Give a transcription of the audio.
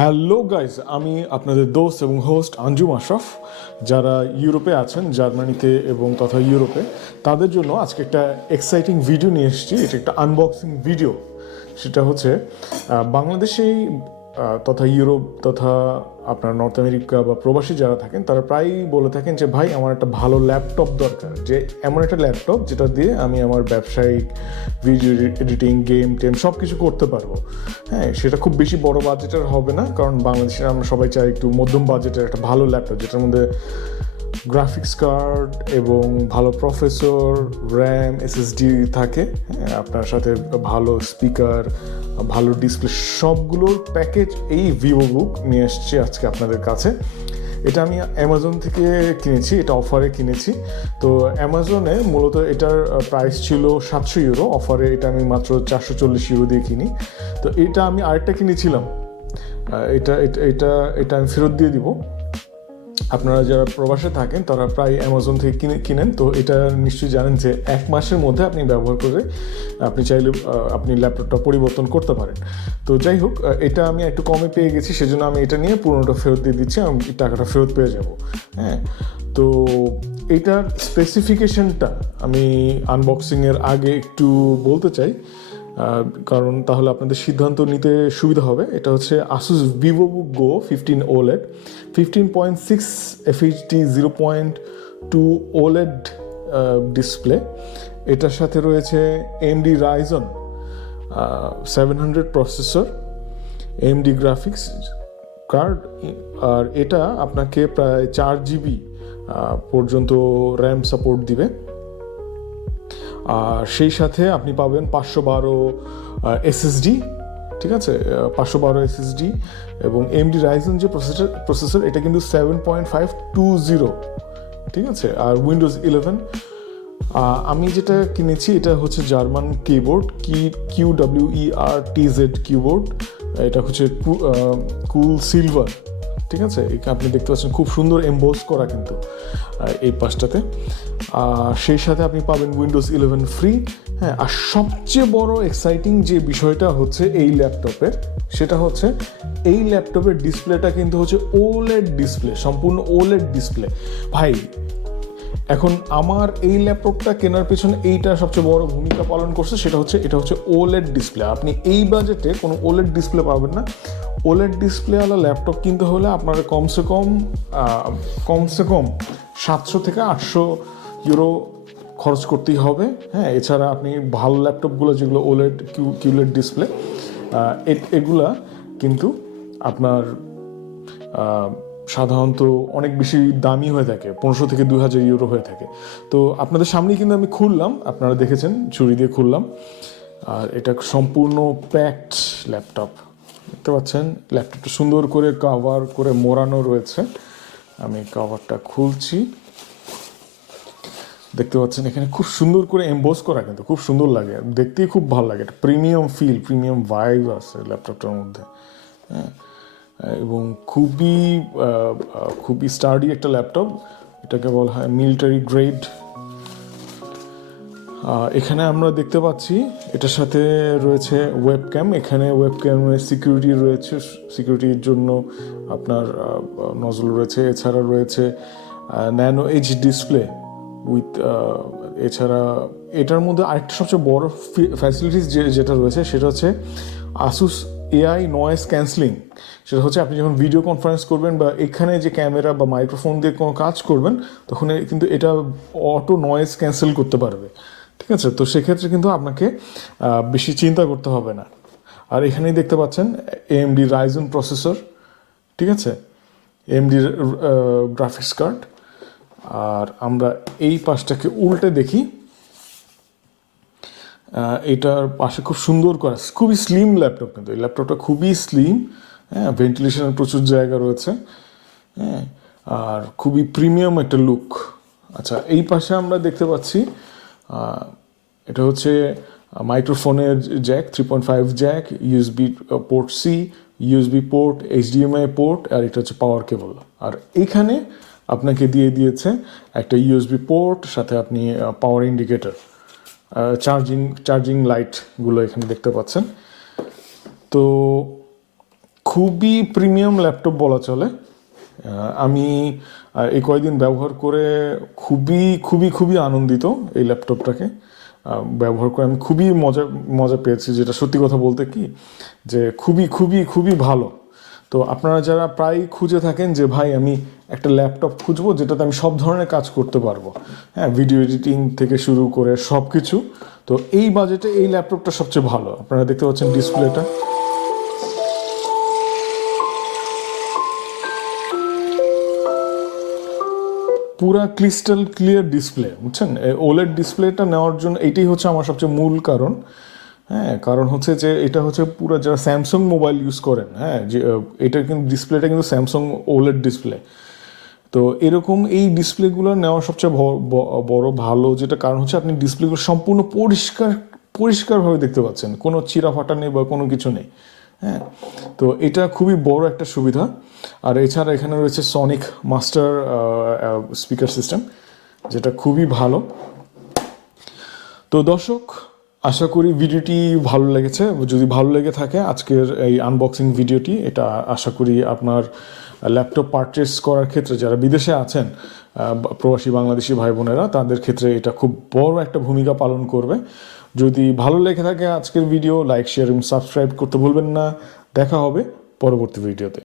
Hello guys, আমি আপনাদের দোস্ত এবং হোস্ট আঞ্জুম আশরাফ। যারা ইউরোপে আছেন, জার্মানিতে এবং তথা ইউরোপে, তাদের জন্য আজকে একটা এক্সাইটিং ভিডিও নিয়ে এসেছি। এটা একটা আনবক্সিং ভিডিও। সেটা হচ্ছে বাংলাদেশেই তথা ইউরোপ তথা আপনার নর্থ আমেরিকা বা প্রবাসী যারা থাকেন, তারা প্রায়ই বলে থাকেন যে ভাই আমার একটা ভালো ল্যাপটপ দরকার, যে এমন একটা ল্যাপটপ যেটা দিয়ে আমি আমার ব্যবসায়িক ভিডিও এডিটিং, গেম টেম সব কিছু করতে পারবো। হ্যাঁ, সেটা খুব বেশি বড় বাজেটের হবে না, কারণ বাংলাদেশের আমরা সবাই চাই একটু মধ্যম বাজেটের একটা ভালো ল্যাপটপ, যেটার মধ্যে গ্রাফিক্স কার্ড এবং ভালো প্রসেসর, র্যাম, এসএসডি থাকে। হ্যাঁ, আপনার সাথে ভালো স্পিকার, ভালো ডিসপ্লে, সবগুলোর প্যাকেজ এই ভিভো বুক নিয়ে এসেছি আজকে আপনাদের কাছে। এটা আমি অ্যামাজন থেকে কিনেছি, এটা অফারে কিনেছি। তো অ্যামাজনে মূলত এটার প্রাইস ছিল 700 ইউরো, অফারে এটা আমি মাত্র 440 ইউরো দিয়ে কিনি। তো এটা আমি আরেকটা কিনেছিলাম, এটা এটা এটা এটা আমি ফেরত দিয়ে দিব। আপনারা যারা প্রবাসে থাকেন তারা প্রায় অ্যামাজন থেকে কিনেন, তো এটা নিশ্চয়ই জানেন যে 1 মাসের মধ্যে আপনি ব্যবহার করে আপনি চাইলে আপনি ল্যাপটপটা পরিবর্তন করতে পারেন। তো যাই হোক, এটা আমি একটু কমে পেয়ে গেছি, সেজন্য আমি এটা নিয়ে পুরোনোটা ফেরত দিয়ে দিচ্ছি, আমি টাকাটা ফেরত পেয়ে যাব। হ্যাঁ, তো এইটার স্পেসিফিকেশনটা আমি আনবক্সিংয়ের আগে একটু বলতে চাই, কারণ তাহলে আপনাদের সিদ্ধান্ত নিতে সুবিধা হবে। এটা হচ্ছে Asus Vivobook go 15 OLED, 15.6 FHD 0.2 OLED display. এটার সাথে রয়েছে AMD Ryzen 700 processor, AMD graphics card, আর এটা আপনাকে প্রায় 4GB পর্যন্ত র্যাম সাপোর্ট দিবে। আর সেই সাথে আপনি পাবেন 512 এসএসডি, ঠিক আছে, 512 এসএসডি, এবং AMD Ryzen যে প্রসেসর এটা কিন্তু 7.520, ঠিক আছে। আর উইন্ডোজ 11। আমি যেটা কিনেছি এটা হচ্ছে জার্মান কিবোর্ড, QWERTZ কিবোর্ড। এটা হচ্ছে কুল সিলভার, ঠিক আছে। আপনি দেখতে পাচ্ছেন খুব সুন্দর এমবোস করা কিন্তু এই পাশটাতে। সেই সাথে আপনি পাবেন উইন্ডোজ 11 ফ্রি। হ্যাঁ, আর সবচেয়ে বড় এক্সাইটিং যে বিষয়টা হচ্ছে এই ল্যাপটপের, সেটা হচ্ছে এই ল্যাপটপের ডিসপ্লেটা কিন্তু হচ্ছে ওলেড ডিসপ্লে, সম্পূর্ণ ওলেড ডিসপ্লে। ভাই, এখন আমার এই ল্যাপটপটা কেনার পেছনে এইটা সবচেয়ে বড় ভূমিকা পালন করছে, সেটা হচ্ছে এটা হচ্ছে ওলেড ডিসপ্লে। আপনি এই বাজেটে কোনো ওলেড ডিসপ্লে পাবেন না। ওলেড ডিসপ্লেওয়ালা ল্যাপটপ কিনতে হলে আপনার কমসে কম 700 থেকে 800 ইউরো খরচ করতেই হবে। হ্যাঁ, এছাড়া আপনি ভালো ল্যাপটপগুলো যেগুলো ওলেড কিউলেড ডিসপ্লে, এগুলা কিন্তু আপনার সাধারণত অনেক বেশি দামি হয়ে থাকে, 1500 থেকে 2000 ইউরো হয়ে থাকে। তো আপনাদের সামনেই কিন্তু আমি খুললাম, আপনারা দেখেছেন ছুরি দিয়ে খুললাম। আর এটা সম্পূর্ণ প্যাকড ল্যাপটপ, দেখতে পাচ্ছেন। ল্যাপটপটা সুন্দর করে কভার করে মোড়ানো রয়েছে। আমি কভারটা খুলছি, দেখতে পাচ্ছেন এখানে খুব সুন্দর করে এমবোস করা, কিন্তু খুব সুন্দর লাগে, দেখতেই খুব ভালো লাগে। একটা প্রিমিয়াম ফিল, প্রিমিয়াম ভাইব আছে ল্যাপটপটার মধ্যে। হ্যাঁ, এবং খুবই স্টার্ডি একটা ল্যাপটপ, এটাকে বলা হয় মিলিটারি গ্রেড। এখানে আমরা দেখতে পাচ্ছি এটার সাথে রয়েছে ওয়েবক্যাম। এখানে ওয়েবক্যামের সিকিউরিটি রয়েছে, সিকিউরিটির জন্য আপনার নজল রয়েছে। এছাড়া রয়েছে ন্যানো এইচ ডিসপ্লে উইথ, এছাড়া এটার মধ্যে আরেকটা সবচেয়ে বড় ফ্যাসিলিটিস যেটা রয়েছে সেটা হচ্ছে আসুস AI নয়েজ ক্যান্সেলিং। সেটা হচ্ছে আপনি যখন ভিডিও কনফারেন্স করবেন বা এখানে যে ক্যামেরা বা মাইক্রোফোন দিয়ে কোনো কাজ করবেন, তখন কিন্তু এটা অটো নয়েজ ক্যান্সেল করতে পারবে, ঠিক আছে। তো সেক্ষেত্রে কিন্তু আপনাকে বেশি চিন্তা করতে হবে না। আর এখানেই দেখতে পাচ্ছেন AMD Ryzen প্রসেসর, ঠিক আছে, AMD গ্রাফিক্স কার্ড। আর আমরা এই পাশটাকে উল্টে দেখি, এটার পাশে খুব সুন্দর করা, খুবই স্লিম ল্যাপটপ, কিন্তু এই ল্যাপটপটা খুবই স্লিম। হ্যাঁ, ভেন্টিলেশনের প্রচুর জায়গা রয়েছে। হ্যাঁ, আর খুবই প্রিমিয়াম একটা লুক। আচ্ছা, এই পাশে আমরা দেখতে পাচ্ছি এটা হচ্ছে মাইক্রোফোনের jack, 3.5 jack, USB port C, USB port, HDMI port, আর এটা হচ্ছে পাওয়ার কেবল। আর এইখানে আপনাকে দিয়ে দিয়েছে একটা USB পোর্ট, সাথে আপনি পাওয়ার ইন্ডিকেটর, চার্জিং লাইটগুলো এখানে দেখতে পাচ্ছেন। তো খুবই প্রিমিয়াম ল্যাপটপ বলা চলে। আমি এই কয়েকদিন ব্যবহার করে খুবই খুবই খুবই আনন্দিত এই ল্যাপটপটাকে ব্যবহার করে। আমি খুবই মজা মজা পেয়েছি, যেটা সত্যি কথা বলতে কি যে খুবই খুবই খুবই ভালো। তো আপনারা যারা প্রায় খুঁজে থাকেন যে ভাই আমি একটা ল্যাপটপ খুঁজবো যেটাতে আমি সব ধরনের কাজ করতে পারবো, হ্যাঁ, ভিডিও এডিটিং থেকে শুরু করে সব কিছু, তো এই বাজেটে এই ল্যাপটপটা সবচেয়ে ভালো। আপনারা দেখতে পাচ্ছেন ডিসপ্লেটা, পুরা ক্রিস্টাল ক্লিয়ার ডিসপ্লে, বুঝছেন। ওলেড ডিসপ্লেটা নেওয়ার জন্য এইটাই হচ্ছে আমার সবচেয়ে মূল কারণ। হ্যাঁ, কারণ হচ্ছে যে এটা হচ্ছে পুরো যারা স্যামসাং মোবাইল ইউজ করেন, হ্যাঁ, যে এটা কিন্তু ডিসপ্লেটা কিন্তু স্যামসাং ওলেড ডিসপ্লে। তো এরকম এই ডিসপ্লেগুলো নেওয়া সবচেয়ে বড় ভালো যেটা কারণ হচ্ছে আপনি ডিসপ্লেগুলো সম্পূর্ণ পরিষ্কারভাবে দেখতে পাচ্ছেন, কোনো চিরা ফাটা নেই বা কোনো কিছু নেই। হ্যাঁ, তো এটা খুবই বড় একটা সুবিধা। আর এছাড়া এখানে রয়েছে সনিক মাস্টার স্পিকার সিস্টেম, যেটা খুবই ভালো। তো দর্শক, আশা করি ভিডিওটি ভালো লেগেছে। যদি ভালো লেগে থাকে আজকের এই আনবক্সিং ভিডিওটি, এটা আশা করি আপনার ল্যাপটপ পারচেস করার ক্ষেত্রে যারা বিদেশে আছেন, প্রবাসী বাংলাদেশি ভাই বোনেরা, তাদের ক্ষেত্রে এটা খুব বড় একটা ভূমিকা পালন করবে। যদি ভালো লেগে থাকে আজকের ভিডিও, লাইক শেয়ার এবং সাবস্ক্রাইব করতে ভুলবেন না। দেখা হবে পরবর্তী ভিডিওতে।